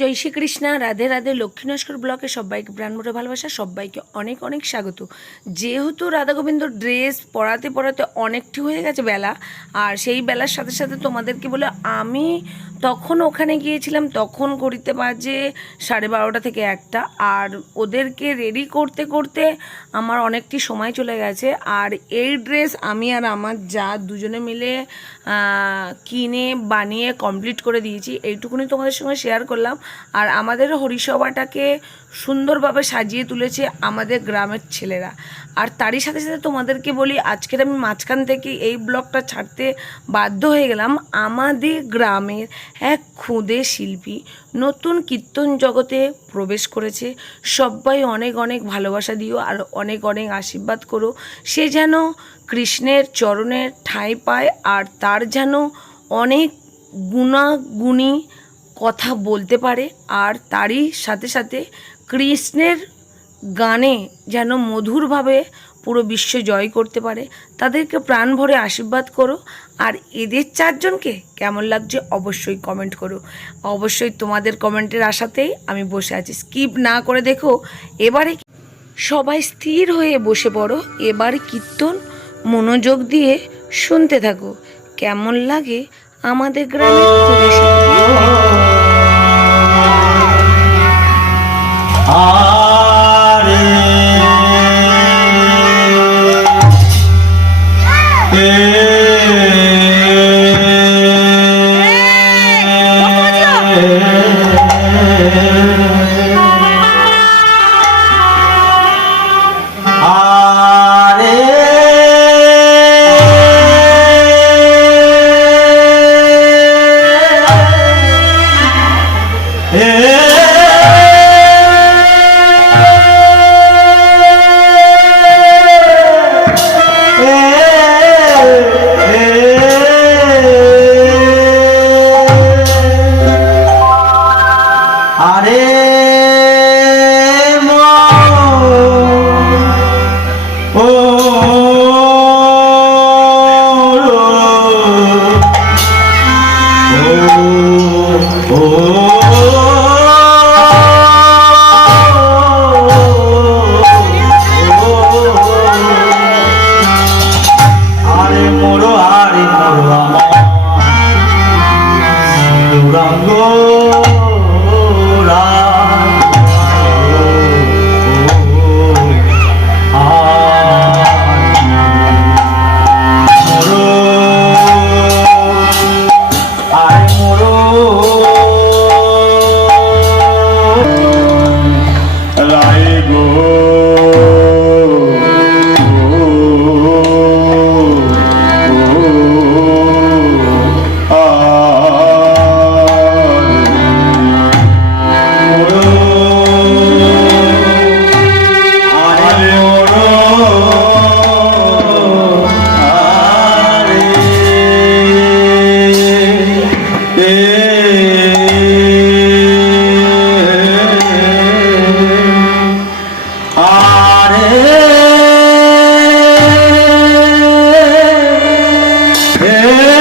জয় শ্রীকৃষ্ণা, রাধে রাধে, লক্ষ্মী নস্কর ব্লকে সবাইকে প্রাণভরে ভালোবাসা, সবাইকে অনেক অনেক স্বাগত। যেহেতু রাধা গোবিন্দ ড্রেস পড়াতে পড়াতে অনেকটি হয়ে গেছে বেলা, আর সেই বেলার সাথে সাথে তোমাদেরকে বলে আমি তখন ওখানে গিয়েছিলাম, তখন করিতে বাজে সাড়ে বারোটা থেকে একটা। আর ওদেরকে রেডি করতে করতে আমার অনেকটি সময় চলে গেছে। আর এই ড্রেস আমি আর আমার যা দুজনে মিলে কিনে, বানিয়ে কমপ্লিট করে দিয়েছি, এইটুকুনি তোমাদের সঙ্গে শেয়ার করলাম। আর আমাদের হরিসভাটাকে সুন্দরভাবে সাজিয়ে তুলেছে আমাদের গ্রামের ছেলেরা। আর তারই সাথে সাথে তোমাদেরকে বলি, আজকের আমি মাঝখান থেকে এই ব্লগটা ছাড়তে বাধ্য হয়ে গেলাম আমাদের গ্রামের এক খুদে শিল্পী। নতুন কীর্তন জগতে প্রবেশ করেছে। সবাই অনেক অনেক ভালোবাসা দিও আর অনেক অনেক আশীর্বাদ করো। সে যেন কৃষ্ণের চরণের ঠাঁই পায় আর তার যেন অনেক গুণাগুণী কথা বলতে পারে। আর তারই সাথে সাথে কৃষ্ণের গানে যেন মধুরভাবে পুরো বিশ্ব জয় করতে পারে। তাদেরকে প্রাণ ভরে আশীর্বাদ করো। আর এদের চারজনকে কেমন লাগছে অবশ্যই কমেন্ট করো। অবশ্যই তোমাদের কমেন্টের আশাতেই আমি বসে আছি। স্কিপ না করে দেখো, এবারে সবাই স্থির হয়ে বসে পড়ো। এবার কীর্তন, মনোযোগ দিয়ে শুনতে থাকো। কেমন লাগে আমাদের গ্রামের খুদে Yeah.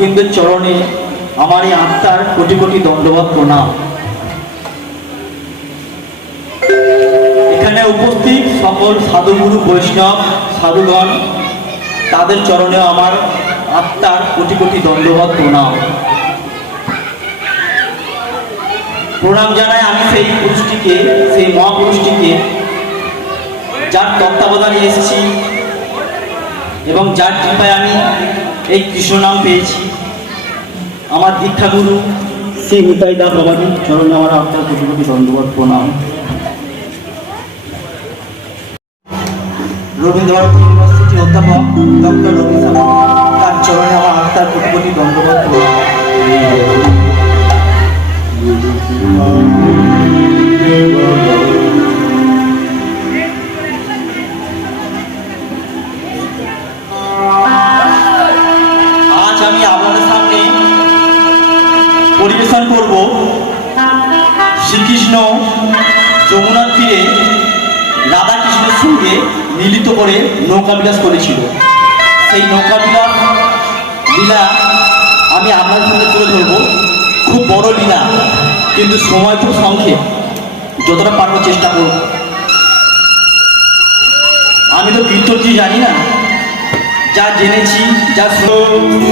গৌর ভক্তবৃন্দের চরণে আমার এই আত্মার কোটি কোটি দণ্ডবাদ প্রণাম। এখানে উপস্থিত সকল সাধুগুরু, বৈষ্ণব, সাধুগণ, তাদের চরণেও আমার আত্মার কোটি কোটি দণ্ডবাদ প্রণাম। প্রণাম জানাই আমি সেই পুরুষটিকে, সেই মহাপুরুষটিকে, যার তত্ত্বাবধানে এসেছি এবং যার কৃপায় আমি এই কৃষ্ণ নাম পেয়েছি। আমার দীক্ষাগুরু শ্রী নিতাই দাস বাবাজি চরণে আমার আপনার কোটি কোটি ধন্যবাদ প্রণাম। রবীন্দ্রনাথ ইউনিভার্সিটির অধ্যাপক ডক্টর রবি তার চরণে আমার আত্মার কোটি ধন্যবাদ প্রণাম। পরিবেশন করব। শ্রীকৃষ্ণ যমুনার তীরে রাধাকৃষ্ণের সঙ্গে মিলিত করে নৌকা বিলাস করেছিল। সেই নৌকা বিলাস, লীলা আমি আপনার সামনে তুলে ধরবো। খুব বড় লীলা, কিন্তু সময় খুব সংক্ষেপ। যতটা পারব চেষ্টা করব। আমি তো কীর্তনটি জানি না, যা জেনেছি, যা শু-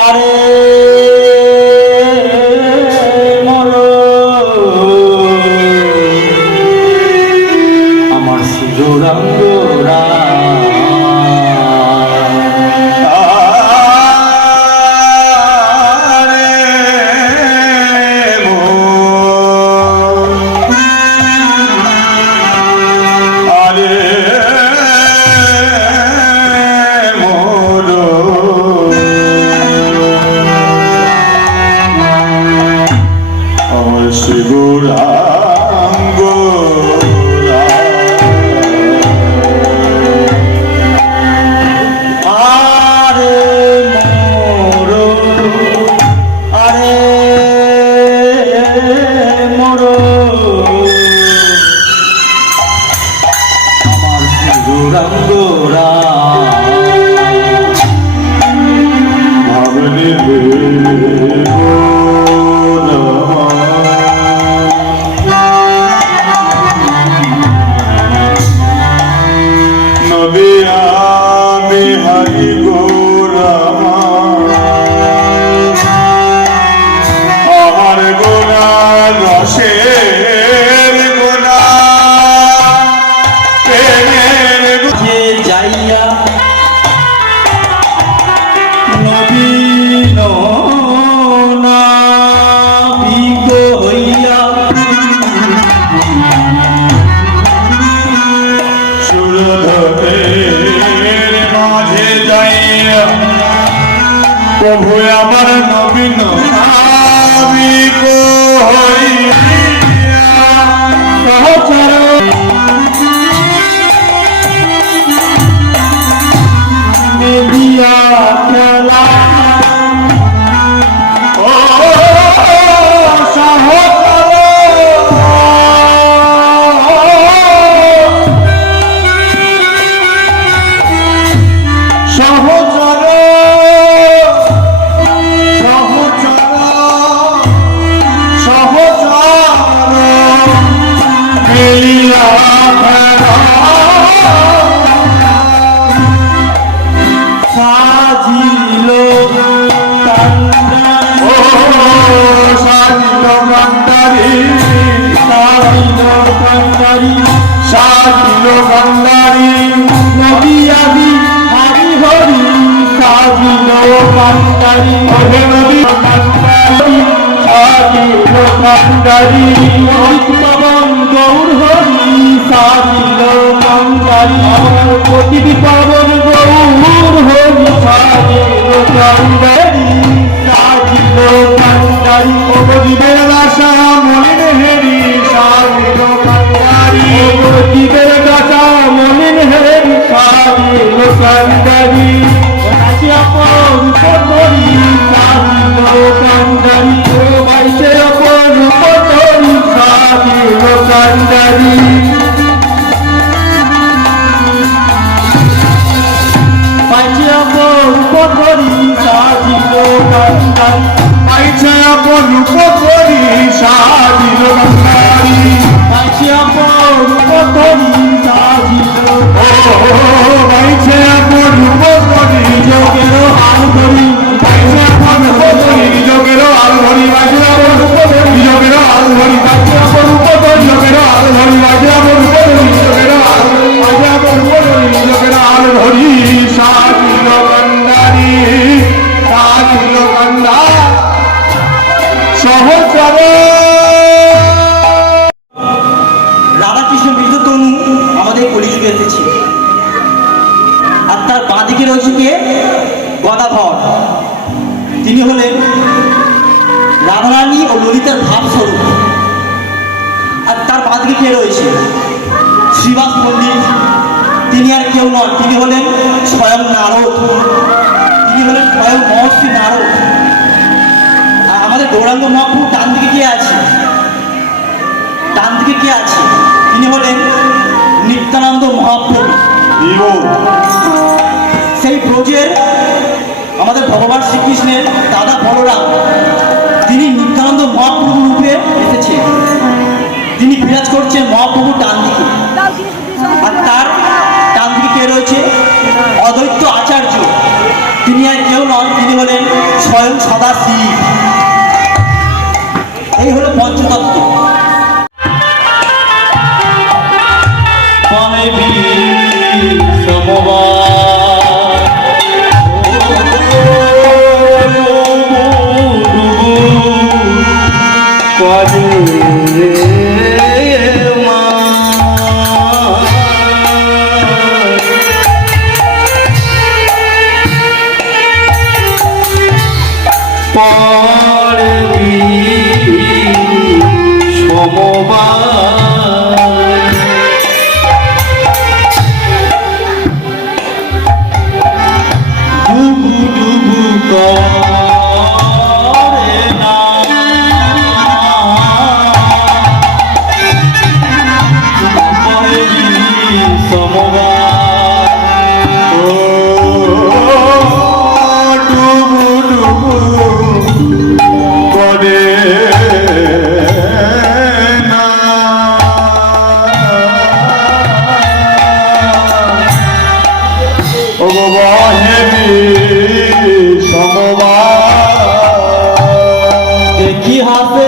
আরে নবী আমি হারি গোরামা Música কান্দারি সাজিল গন্ধারী নবী আদি হরি হরি সাজিল কান্দারি ওহে নবী কান্দারি সাজিল কান্দারি পবন গৌর হরি সাজিল কান্দারি প্রতিটি পবন গৌর হরি সাজিল কান্দারি সাজিল কান্দারি জীবের দাসা গন্ধারী জীবের গাছা মলিন হেরি সাজিল কান্দারি নাচি আপন উপরি সাজিল কান্দারি ও বাইছে আপন উপরি সাজিল কান্দারি নারদ তিনি হলেন স্বয়ং মহর্ষি নারদ আর আমাদের গৌরাঙ্গ মহাপ্রভু ডান দিকে কে আছে? ডান দিকে কে আছে? তিনি হলেন নিত্যানন্দ মহাপ্রভু। সেই ব্রজের আমাদের ভগবান শ্রীকৃষ্ণের দাদা বলরাম তিনি হলেন স্বয়ং সদা শিব। এই হলো পঞ্চতত্ত্ব। পানবি ইতিহাসে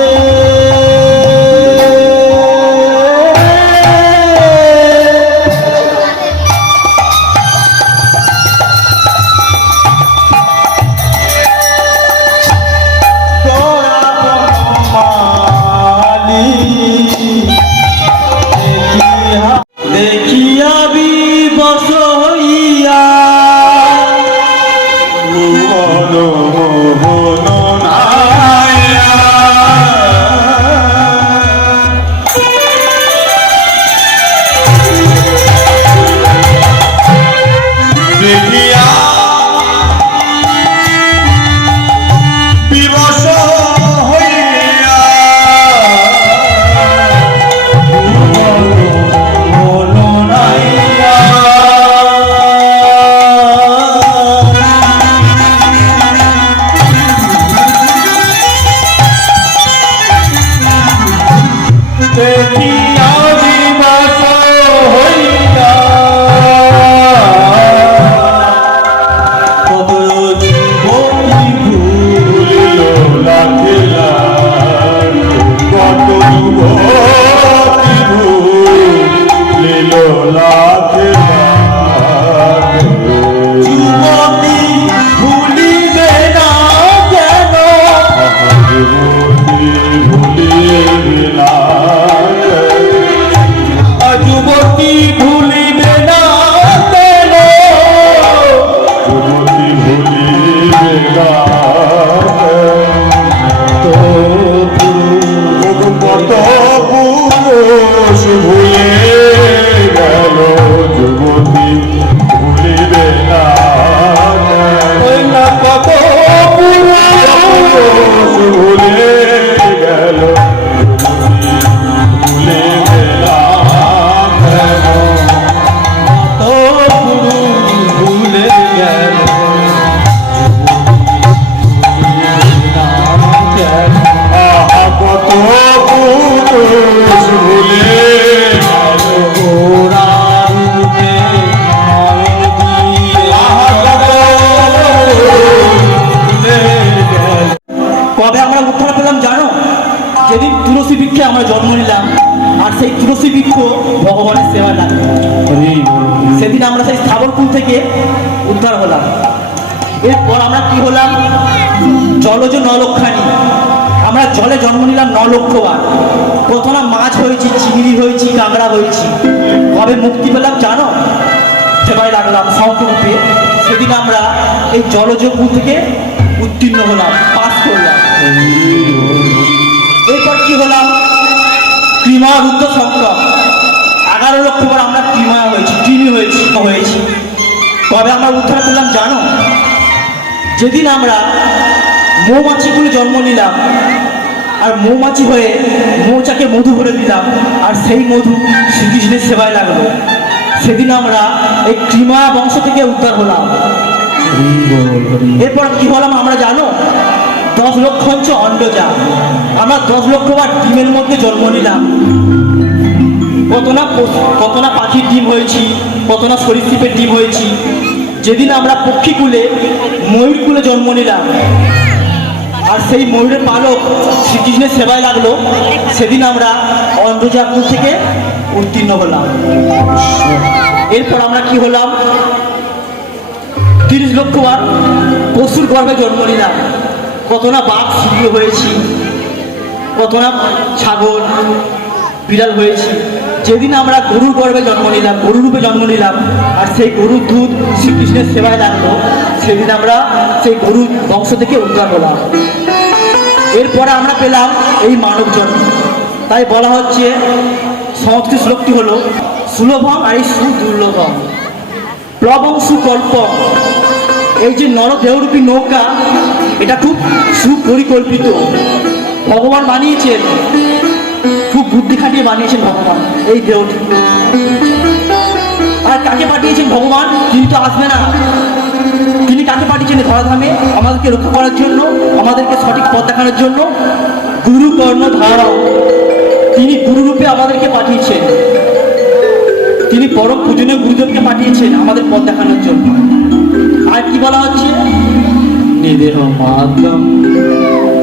জন্ম নিলাম ন প্রথমে মাছ হয়েছি চিংড়ি হয়েছি কাঁকড়া হয়েছি কবে মুক্তি পেলাম জানো? সেবায় লাগলাম শঙ্করূপে সেদিন আমরা এই কুল থেকে উত্তীর্ণ হলাম, পাস করলাম। এরপর কি হলাম? ক্রিমা রুদ্র সংক্রম এগারো লক্ষ বার আমরা ক্রিমা হয়েছি কৃমি হয়েছি হয়েছি। কবে আমরা উদ্ধার করলাম জানো? যেদিন আমরা মৌমাছিগুলো জন্ম নিলাম আর মৌমাছি হয়ে মৌচাকে মধু ভরে দিলাম, আর সেই মধু শ্রীকৃষ্ণের সেবায় লাগল। সেদিন আমরা এই ক্রিমা বংশ থেকে উদ্ধার হলাম। এরপর কি হলাম আমরা জানো? দশ লক্ষ হচ্ছে অন্ডজা আমরা দশ লক্ষ বার ডিমের মধ্যে জন্ম নিলাম। কত না কত না পাখির ডিম হয়েছি, কত না সরীসৃপের ডিম হয়েছি। যেদিন আমরা পক্ষীকুলে ময়ূরকুলে জন্ম নিলাম। আর সেই ময়ূরের পালক শ্রীকৃষ্ণের সেবায় লাগল। সেদিন আমরা অন্ডজাকুল থেকে উত্তীর্ণ হলাম। এরপর আমরা কি হলাম? তিরিশ লক্ষ বার পশুর গর্ভে জন্ম নিলাম। কত না বাঘ সিংহ হয়েছি, কত না ছাগল, বিড়াল হয়েছি। যেদিন আমরা গরুর গর্ভে জন্ম নিলাম, গরুর রূপে জন্ম নিলাম, আর সেই গরুর দুধ শ্রীকৃষ্ণের সেবায় লাগল, সেদিন আমরা সেই গরুর বংশ থেকে উদ্ধার হলাম। এরপরে আমরা পেলাম এই মানব জন্ম তাই বলা হচ্ছে সংস্কৃত শ্লোকটি হলো, সুলভম আর এই সুদুর্লভম প্লবং সুকল্প এই যে নরদেহরূপী নৌকা, এটা খুব সুপরিকল্পিত। ভগবান বানিয়েছেন, খুব বুদ্ধি খাটিয়ে বানিয়েছেন ভগবান এই দেহটি। আর কাকে পাঠিয়েছেন ভগবান? কিন্তু আসবে না। কাকে পাঠিয়েছেন ধরাধামে আমাদেরকে রক্ষা করার জন্য, আমাদেরকে সঠিক পথ দেখানোর জন্য গুরু কর্ণ ধারা তিনি গুরুরূপে আমাদেরকে পাঠিয়েছেন। তিনি পরম পূজনীয় গুরুদেবকে পাঠিয়েছেন আমাদের পথ দেখানোর জন্য। আর কি বলা হচ্ছে? নিদেহ মাতম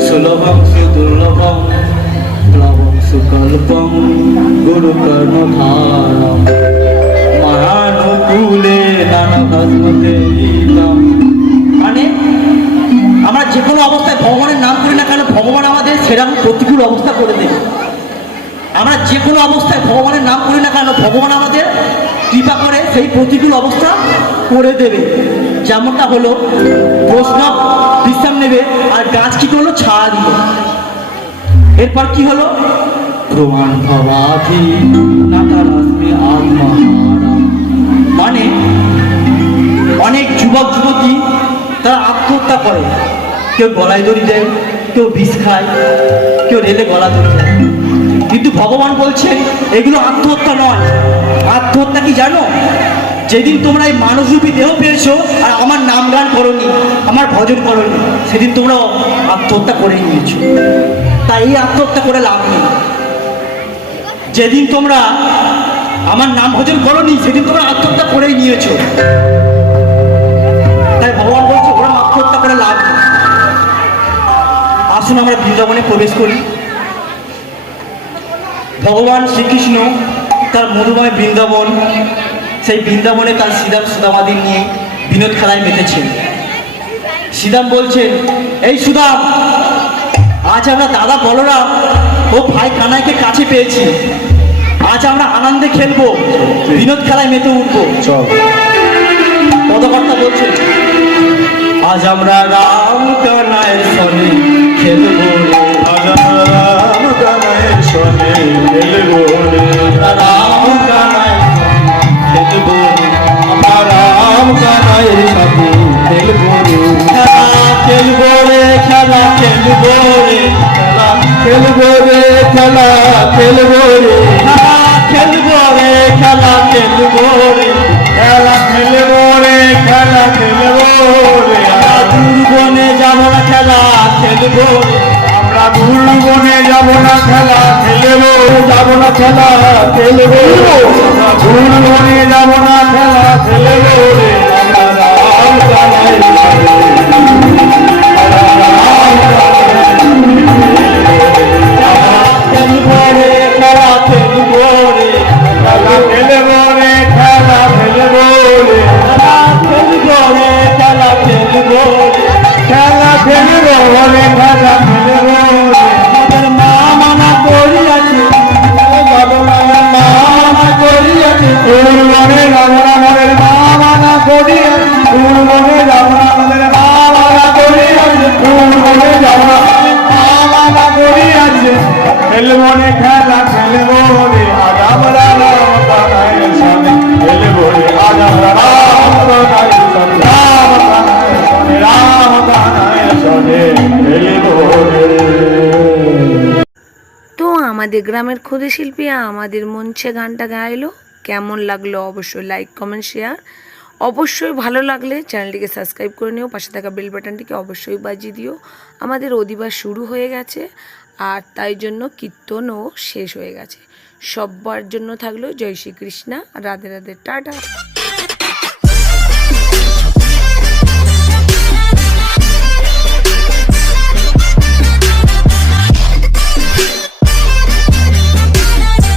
সুলভম সুদুর্লভম প্লবম সুকল্পম, গুরু কর্ণ ধারম মহানুকূলে নানা ভস্মতে সেরকম অবস্থা করে দেবে। আমরা যে কোনো অবস্থায় ভগবানের নাম করি না কেন, ভগবান আমাদের কৃপা করে সেই প্রতিকূল অবস্থা করে দেবে। যেমনটা হলো প্রশ্ন বিশ্রাম নেবে আর গাছ কি করল? ছায়া দিল। এরপর কি হলো? মানে অনেক যুবক যুবতী তারা আত্মহত্যা করে। কেউ গলায় দড়ি দেয় কেউ বিষ খায়, কেউ রেলে গলা দেয়। কিন্তু ভগবান বলছেন, এগুলো আত্মহত্যা নয়। আত্মহত্যা কি জানো? যেদিন তোমরা এই মানসরূপী দেহ পেয়েছ, আর আমার নাম গান করনি, আমার ভজন করনি, সেদিন তোমরা আত্মহত্যা করে নিয়েছো। তাই এই আত্মহত্যা করে লাভ নেই। যেদিন তোমরা আমার নাম ভজন করনি, সেদিন তোমরা আত্মহত্যা করেই নিয়েছো। আসুন আমরা বৃন্দাবনে প্রবেশ করি। ভগবান শ্রীকৃষ্ণ তার মধুময় বৃন্দাবন সেই বৃন্দাবনে তার শ্রীরাম সুদামাদির নিয়ে বিনোদ খেলায় মেতেছেন। শ্রীরাম বলছেন এই সুদাম আজ আমরা দাদা বলরাম ও ভাই কানাইকে কাছে পেয়েছি। আজ আমরা আনন্দে খেলব বিনোদ খেলায় মেতে উঠবো। চল। পদকর্তা বলছেন আজ আমরা রাম কানাইয়ের সনে খেলব রে, খেলা, খেলব রে খেলব রে খেলা খেলব রে খেলা খেলব রে খেলা, খেলব রে। ভুলবনে যাব না খেলা খেলব। আমরা ভুলবনে যাব না খেলা খেলব, যাব না খেলা খেলব। আমাদের গ্রামের ক্ষুদে শিল্পী, আমাদের মঞ্চে গানটা গাইলো। কেমন লাগল অবশ্যই লাইক কমেন্ট শেয়ার অবশ্যই ভালো লাগলে চ্যানেলটিকে সাবস্ক্রাইব করে নিও, পাশে থাকা বেল বাটনটিকে অবশ্যই বাজিয়ে দিও। আমাদের অধিবাস শুরু হয়ে গেছে আর তাই জন্য কীর্তনও শেষ হয়ে গেছে। সব্বার জন্য থাকল জয় শ্রীকৃষ্ণা, রাধে রাধে, টাটা।